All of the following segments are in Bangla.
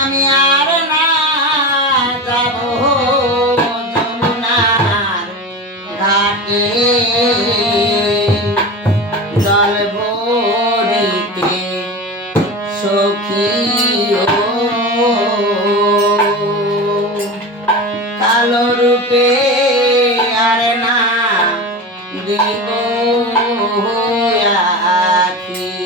আমি আর না যাব যমুনার ঘাটে। জল ভরিতে সখী কালো রূপে আর দিব আখি।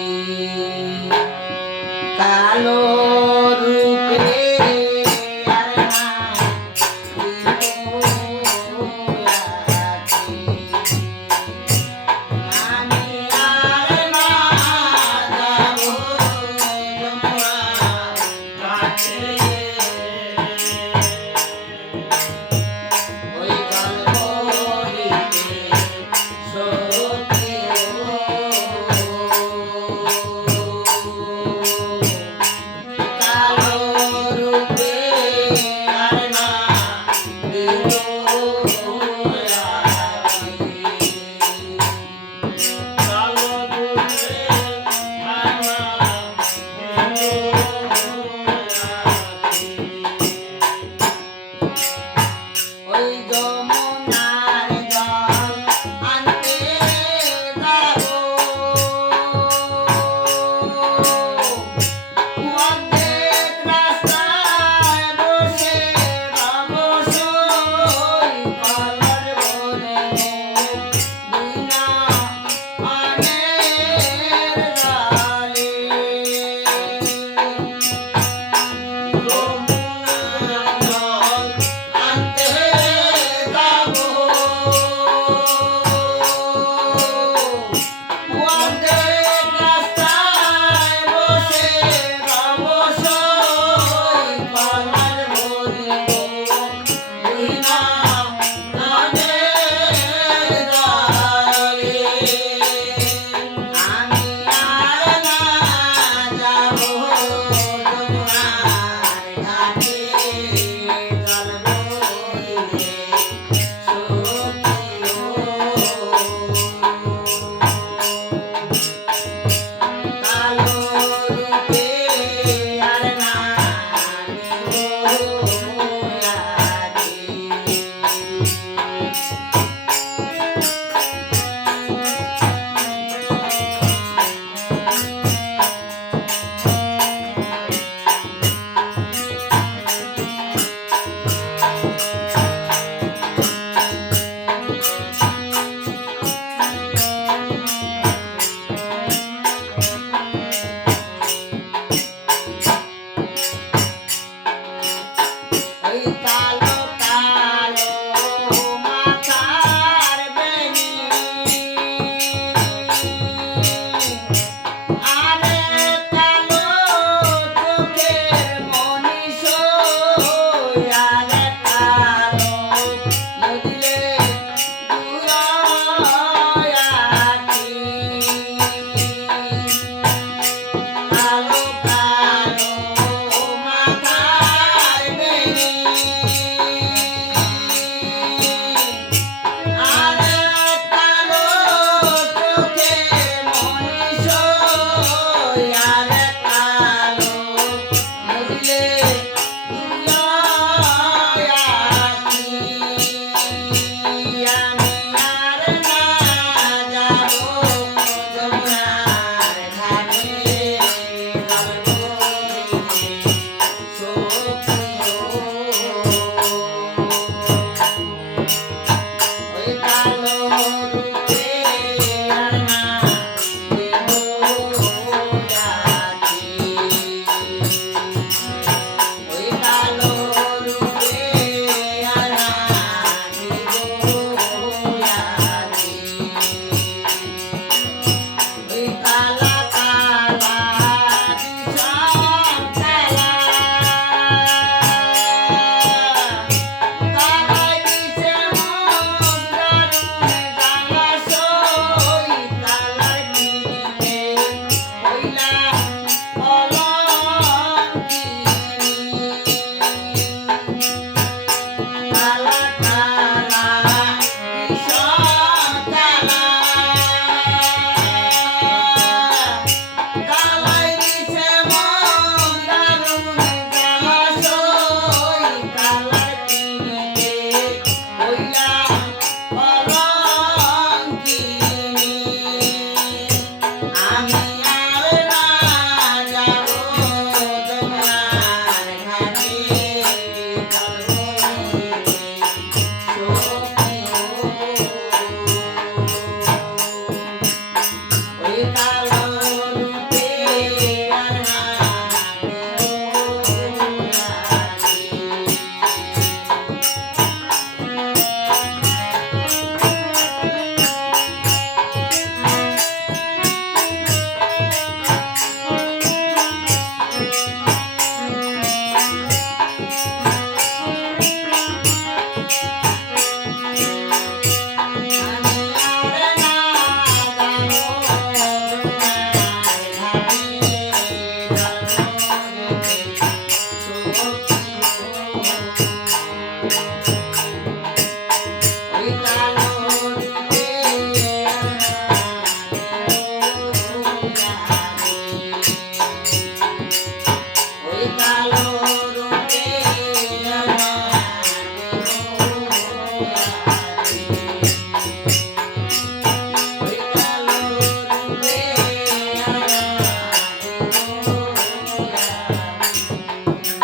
தாழ்வா